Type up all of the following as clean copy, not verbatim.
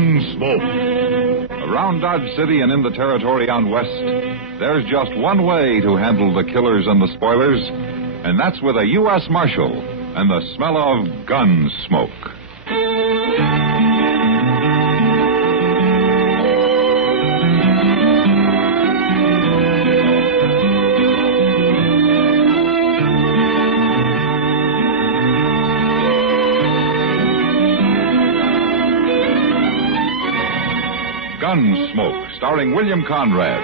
Gunsmoke. Around Dodge City and in the territory on West, there's just one way to handle the killers and the spoilers, and that's with a U.S. Marshal and the smell of gun smoke. Gunsmoke, starring William Conrad.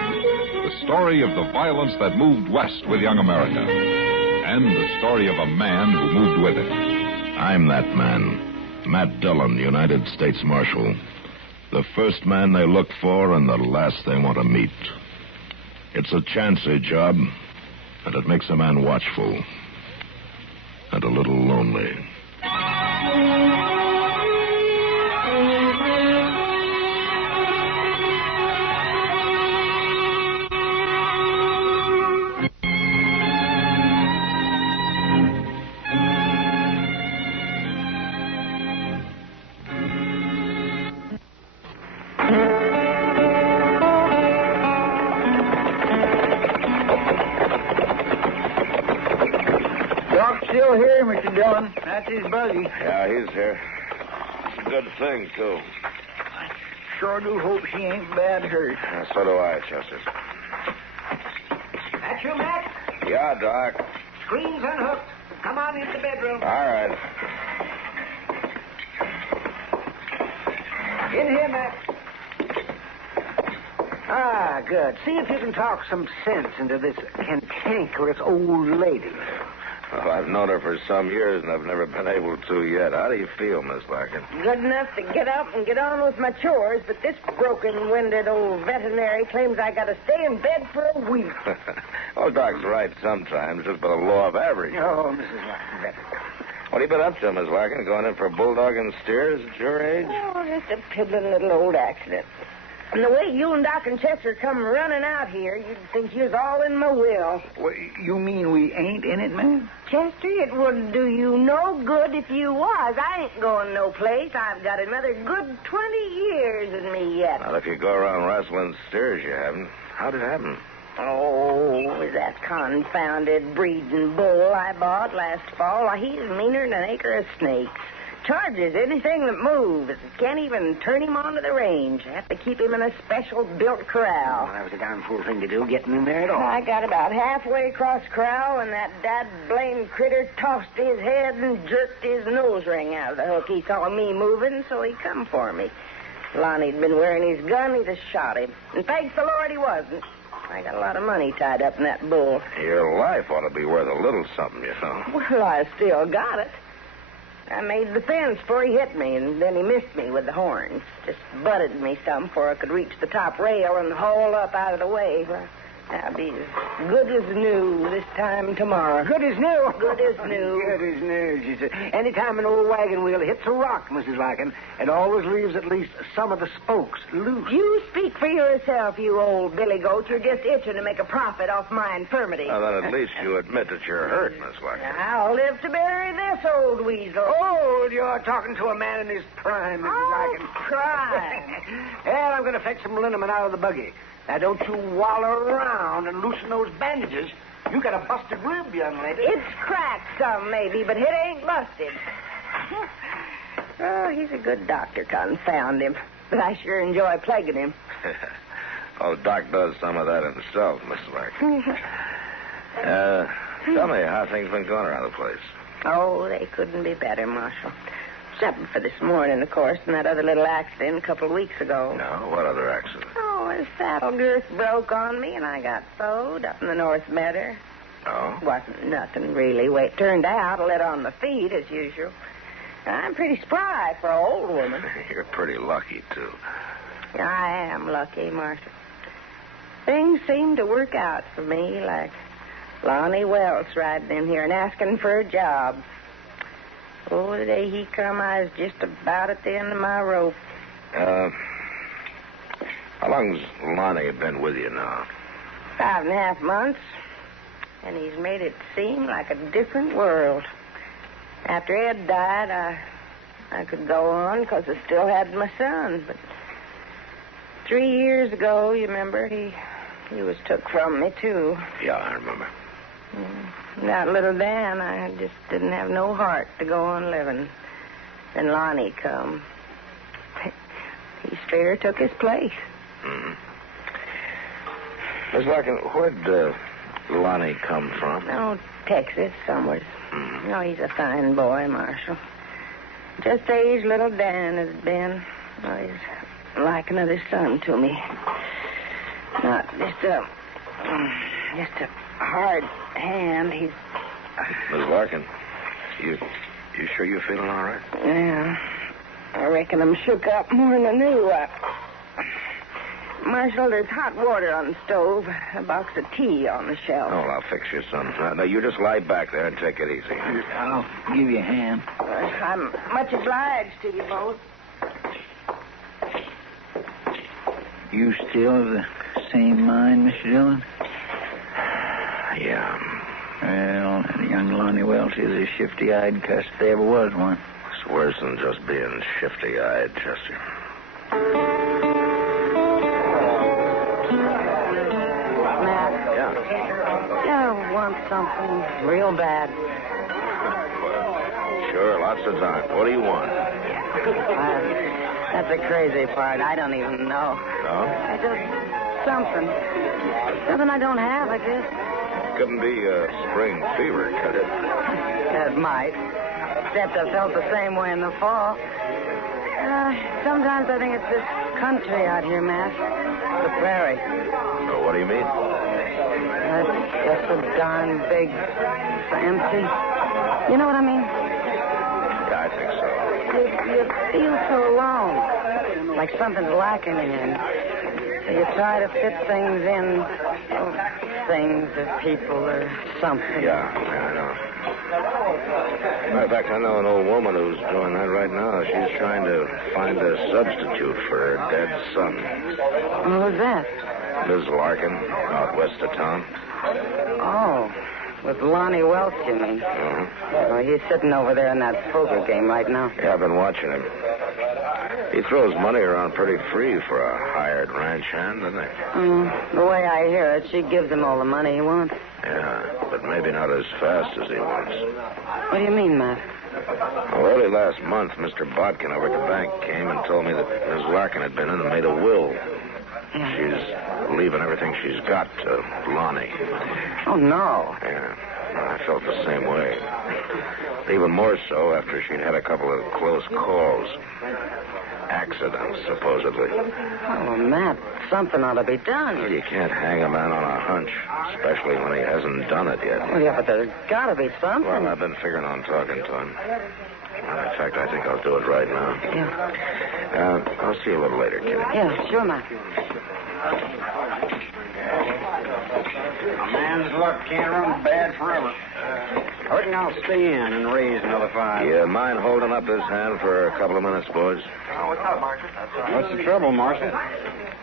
The story of the violence that moved west with young America. And the story of a man who moved with it. I'm that man. Matt Dillon, United States Marshal. The first man they look for and the last they want to meet. It's a chancy job, and it makes a man watchful. And a little lonely. Still here, Mr. Dillon. That's his buggy. Yeah, he's here. It's a good thing, too. I sure do hope she ain't bad hurt. So do I, Chester. That you, Mac? Yeah, Doc. Screen's unhooked. Come on into the bedroom. All right. In here, Mac. Ah, good. See if you can talk some sense into this cantankerous old lady. Well, I've known her for some years, and I've never been able to yet. How do you feel, Miss Larkin? Good enough to get up and get on with my chores, but this broken-winded old veterinary claims I got to stay in bed for a week. Well, Doc's right sometimes, just by the law of averages. Oh, Mrs. Larkin. What have you been up to, Miss Larkin? Going in for bulldogging steers at your age? Oh, just a piddling little old accident. And the way you and Doc and Chester come running out here, you'd think you was all in my will. Well, you mean we ain't in it, man? Chester, it wouldn't do you no good if you was. I ain't going no place. I've got another good 20 years in me yet. Well, if you go around wrestling steers, you haven't. How'd it happen? Oh, that confounded breeding bull I bought last fall. Why, he's meaner than an acre of snakes. Charges anything that moves. Can't even turn him onto the range. I have to keep him in a special built corral. Well, that was a darn fool thing to do, getting in there at all. I got about halfway across the corral when that dad-blamed critter tossed his head and jerked his nose ring out of the hook. He saw me moving, so he come for me. Lonnie'd been wearing his gun. He just shot him. And thanks the Lord he wasn't. I got a lot of money tied up in that bull. Your life ought to be worth a little something, you know. Well, I still got it. I made the fence before he hit me, and then he missed me with the horns. Just butted me some before I could reach the top rail and haul up out of the way. Well, I'll be as good as new this time tomorrow. Good as new. Good as new. Good as new, she said. Anytime an old wagon wheel hits a rock, Mrs. Larkin, it always leaves at least some of the spokes loose. You speak for yourself, you old billy goat. You're just itching to make a profit off my infirmity. Well, then at least you admit that you're hurt, Miss Larkin. I'll live to bury this old weasel. Oh, you're talking to a man in his prime, Mrs. Larkin. Prime. Well, I'm going to fetch some liniment out of the buggy. Now, don't you waller around and loosen those bandages. You got a busted rib, young lady. It's cracked some, maybe, but it ain't busted. Oh, he's a good doctor, confound him. But I sure enjoy plaguing him. Oh, Doc does some of that himself, Miss Larkin. Tell me how things been going around the place. Oh, they couldn't be better, Marshal. Except for this morning, of course, and that other little accident a couple of weeks ago. No, what other accident? Oh, his saddle girth broke on me, and I got sewed up in the North Meadow. Oh? Wasn't nothing, really. Way it turned out, I let on the feet, as usual. I'm pretty spry for an old woman. You're pretty lucky, too. I am lucky, Marshal. Things seem to work out for me, like Lonnie Wells riding in here and asking for a job. Oh, the day he come, I was just about at the end of my rope. How long's Lonnie been with you now? 5.5 months. And he's made it seem like a different world. After Ed died, I could go on because I still had my son. But 3 years ago, you remember, he was took from me, too. Yeah, I remember. That little Dan, I just didn't have no heart to go on living. Then Lonnie come. He straight took his place. Mm-hmm. Miss Larkin, where'd Lonnie come from? Oh, Texas, somewhere. Mm-hmm. Oh, he's a fine boy, Marshal. Just the age little Dan has been. Oh, he's like another son to me. Not just a hard hand. He's... Miss Larkin, you sure you're feeling all right? Yeah. I reckon I'm shook up more than I knew. Marshal, there's hot water on the stove, a box of tea on the shelf. Oh, well, I'll fix you some. Now, you just lie back there and take it easy. I'll give you a hand. I'm much obliged to you both. You still of the same mind, Mr. Dillon? Yeah. Well, that young Lonnie Welch is a shifty-eyed cuss if there ever was one. It's worse than just being shifty-eyed, Chester. Matt. Yeah. I want something real bad. Sure, lots of time. What do you want? That's the crazy part. I don't even know. No? I just... something. Something I don't have, I guess. Couldn't be spring fever, could it? It might. Except I felt the same way in the fall. Sometimes I think it's this country out here, Matt. The prairie. Oh, what do you mean? It's just so darn big. So empty. You know what I mean? Yeah, I think so. You feel so alone. Like something's lacking in you. So you try to fit things in. Things or people or something. Yeah, I know. Matter of fact, I know an old woman who's doing that right now. She's trying to find a substitute for her dead son. Who's that? Miss Larkin, out west of town. Oh, with Lonnie Welch, you mean? Uh-huh. Oh, he's sitting over there in that poker game right now. Yeah, I've been watching him. He throws money around pretty free for a hired ranch hand, doesn't he? The way I hear it, she gives him all the money he wants. Yeah, but maybe not as fast as he wants. What do you mean, Matt? Well, early last month, Mr. Bodkin over at the bank came and told me that Miss Larkin had been in and made a will. Yeah. She's leaving everything she's got to Lonnie. Oh, no. Yeah, I felt the same way. Even more so after she'd had a couple of close calls. Accidents, supposedly. Oh, Matt, something ought to be done. Well, you can't hang a man on a hunch, especially when he hasn't done it yet. Well, yeah, but there's got to be something. Well, I've been figuring on talking to him. In fact, I think I'll do it right now. Yeah. I'll see you a little later, kid. Yeah, sure, Matt. A man's luck can't run bad forever. I reckon I'll stay in and raise another 5. You mind holding up this hand for a couple of minutes, boys? Oh, what's up, Marshal? What's the trouble, Marshal?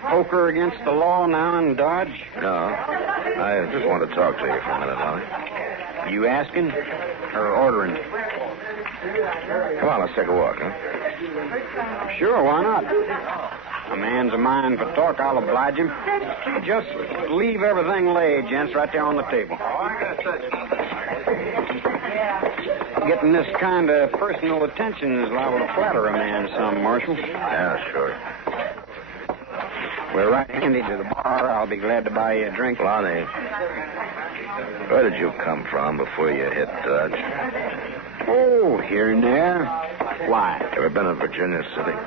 Poker against the law now in Dodge? No. I just want to talk to you for a minute, Lonnie. You asking or ordering? Come on, let's take a walk, huh? Sure, why not? A man's a mind for talk, I'll oblige him. Just leave everything laid, gents, right there on the table. Getting this kind of personal attention is liable to flatter a man some, Marshal. Yeah, sure. We're right handy to the bar. I'll be glad to buy you a drink. Lonnie, where did you come from before you hit Dodge? Oh, here and there. Why? Ever been in Virginia City?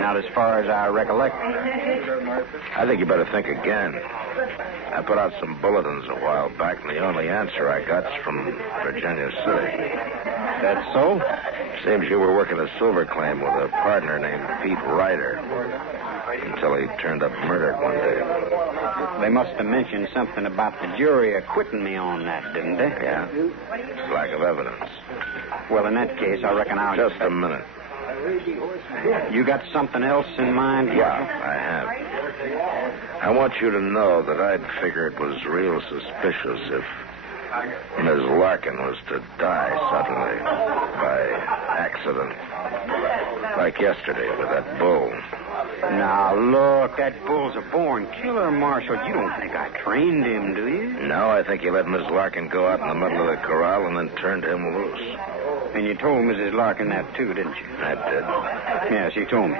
Not as far as I recollect. I think you better think again. I put out some bulletins a while back, and the only answer I got's from Virginia City. That's so? Seems you were working a silver claim with a partner named Pete Ryder until he turned up murdered one day. They must have mentioned something about the jury acquitting me on that, didn't they? Yeah. Lack of evidence. Well, in that case, I reckon I'll... Just a minute. You got something else in mind? Yeah, I have. I want you to know that I'd figure it was real suspicious if Ms. Larkin was to die suddenly by accident. Like yesterday with that bull. Now, look, that bull's a born killer, Marshal. You don't think I trained him, do you? No, I think you let Miss Larkin go out in the middle of the corral and then turned him loose. And you told Mrs. Larkin that, too, didn't you? I did. Yeah, she told me.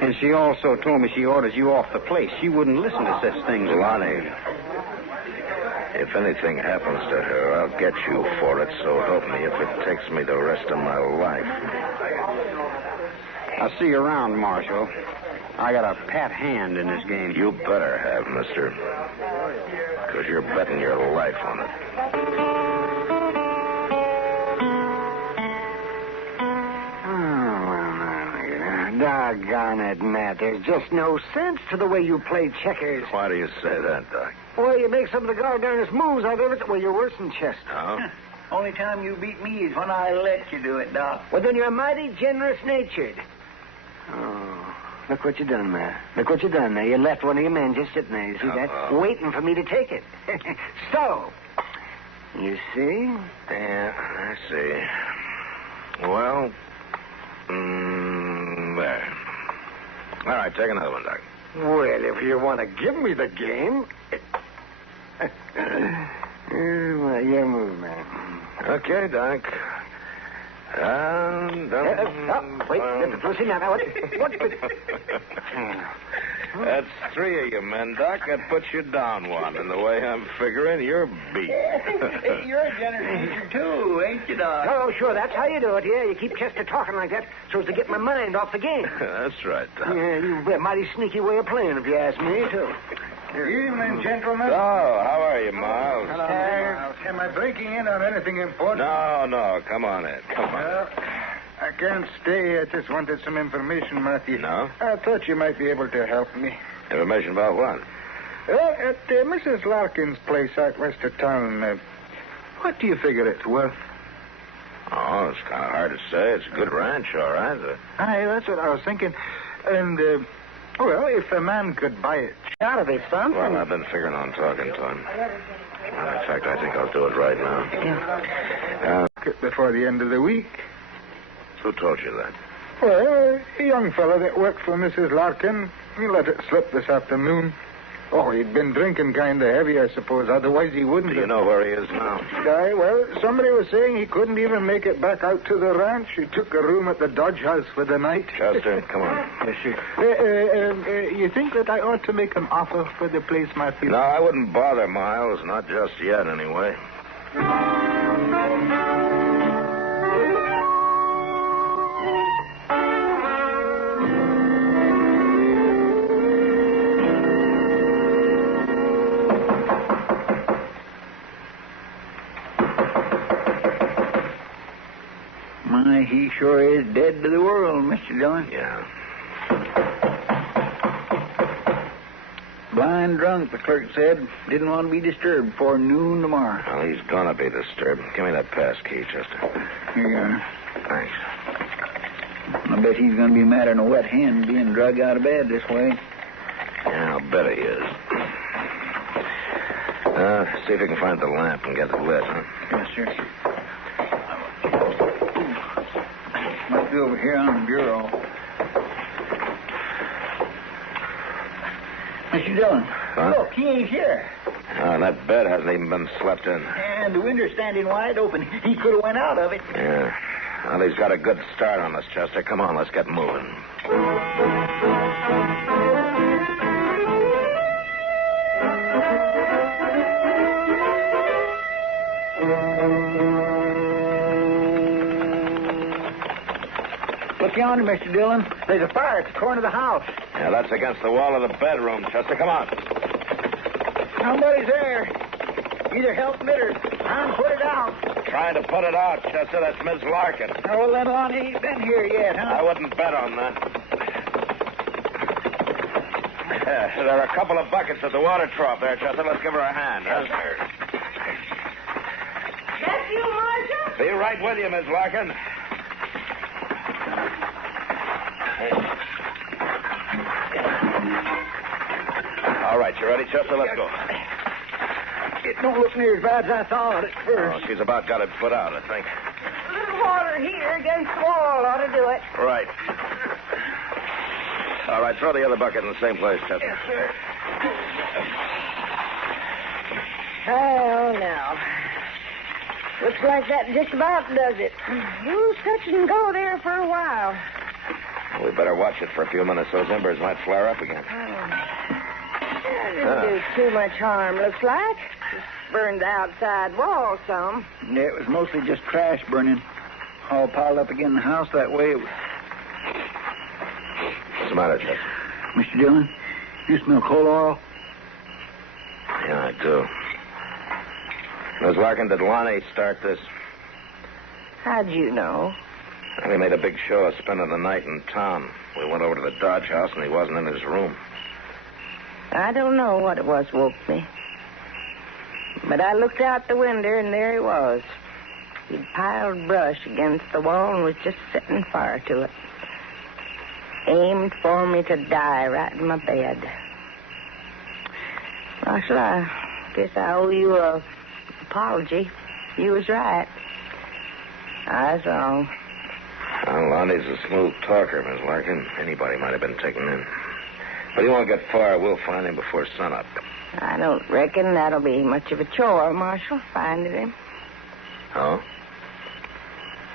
And she also told me she orders you off the place. She wouldn't listen to such things. Lonnie, if anything happens to her, I'll get you for it, so help me if it takes me the rest of my life. I'll see you around, Marshal. I got a pat hand in this game. You better have, mister. Because you're betting your life on it. Doggone it, Matt. There's just no sense to the way you play checkers. Why do you say that, Doc? Well, you make some of the goddamnest moves out of it. Well, you're worse than Chester. Oh? Only time you beat me is when I let you do it, Doc. Well, then you're mighty generous-natured. Oh, look what you done, Matt. Look what you done there. You left one of your men just sitting there. You see that? Waiting for me to take it. So, you see? Yeah, I see. Well, there. All right, take another one, Doc. Well, if you want to give me the game... well, your move, man. Okay, Doc. Wait, listen now. What? That's three of you men, Doc. That puts you down one. And the way I'm figuring, you're beat. You're a generous teacher, too, ain't you, Doc? Oh, sure. That's how you do it. Yeah, you keep Chester talking like that so as to get my mind off the game. That's right, Doc. Yeah, you've got a mighty sneaky way of playing, if you ask me, too. Evening, gentlemen. Oh, how are you, Miles? Hello, Miles. Am I breaking in on anything important? No. Come on in. Come on. Well, I can't stay. I just wanted some information, Matthew. No? I thought you might be able to help me. Information about what? Well, at Mrs. Larkin's place out west of town, what do you figure it's worth? Oh, it's kind of hard to say. It's a good ranch, all right. Aye, that's what I was thinking. And, well, if a man could buy it. Gotta be something. Well, I've been figuring on talking to him. In fact, I think I'll do it right now. Before the end of the week. Who told you that? Well, a young fellow that worked for Mrs. Larkin. He let it slip this afternoon. Oh, he'd been drinking kind of heavy, I suppose. Otherwise, he wouldn't Do you know where he is now? Aye, well, somebody was saying he couldn't even make it back out to the ranch. He took a room at the Dodge House for the night. Chester, come on. Yes, sir. You think that I ought to make an offer for the place, Matthew? No, I wouldn't bother, Miles. Not just yet, anyway. He sure is dead to the world, Mr. Dillon. Yeah. Blind drunk, the clerk said. Didn't want to be disturbed before noon tomorrow. Well, he's gonna be disturbed. Give me that pass key, Chester. Here you are. Thanks. I bet he's going to be madder than a wet hen being drug out of bed this way. Yeah, I'll bet he is. See if you can find the lamp and get it lit, huh? Yes, sir. Might be over here on the bureau. Mr. Dillon, look, he ain't here. That bed hasn't even been slept in. And the window's standing wide open. He could have went out of it. Yeah. Well, he's got a good start on us, Chester. Come on, let's get moving. Look yonder, Mr. Dillon. There's a fire at the corner of the house. Yeah, that's against the wall of the bedroom, Chester. Come on. Somebody's there. Either help me or I'm put it out. Trying to put it out, Chester. That's Miss Larkin. Oh, well, then Lonnie ain't been here yet, huh? I wouldn't bet on that. There are a couple of buckets at the water trough there, Chester. Let's give her a hand. That's you, Marshal? Be right with you, Miss Larkin. All right, you ready, Chester? Let's go. It don't look near as bad as I thought at first. Oh, she's about got it put out, I think. A little water here against the wall ought to do it. Right. All right, throw the other bucket in the same place, Chester. Yes, sir. Oh, now. Looks like that just about does it. We'll touch and go there for a while. We better watch it for a few minutes. Those embers might flare up again. That didn't do too much harm, looks like. Just burned the outside wall some. Yeah, it was mostly just trash burning. All piled up again in the house that way. What's the matter, Chester? Mr. Dillon, you smell coal oil? Yeah, I do. Miss Larkin, did Lonnie start this? How'd you know? Well, he made a big show of spending the night in town. We went over to the Dodge house, and he wasn't in his room. I don't know what it was woke me. But I looked out the window, and there he was. He'd piled brush against the wall and was just setting fire to it. Aimed for me to die right in my bed. Marshal, I guess I owe you an apology. You was right. I was wrong. Well, Lonnie's a smooth talker, Miss Larkin. Anybody might have been taken in. But he won't get far. We'll find him before sunup. I don't reckon that'll be much of a chore, Marshal, finding him. Oh?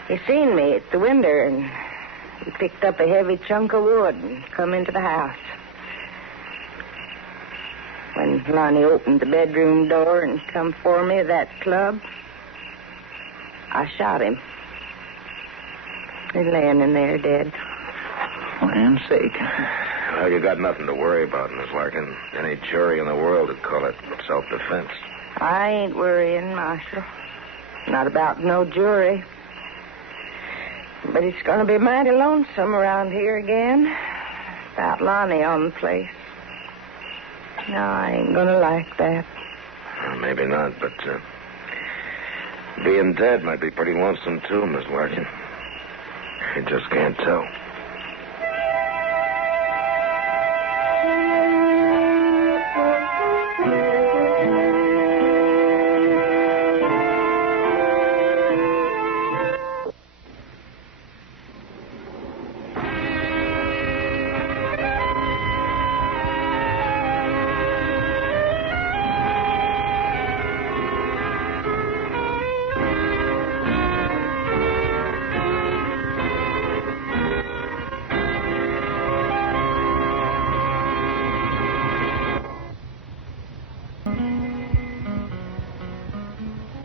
He seen me at the window, and he picked up a heavy chunk of wood and come into the house. When Lonnie opened the bedroom door and come for me at that club, I shot him. He's laying in there dead. Land's sake. Well, you got nothing to worry about, Miss Larkin. Any jury in the world would call it self-defense. I ain't worrying, Marshal. Not about no jury. But it's going to be mighty lonesome around here again. Without Lonnie on the place. No, I ain't going to like that. Well, maybe not, but being dead might be pretty lonesome, too, Miss Larkin. You just can't tell.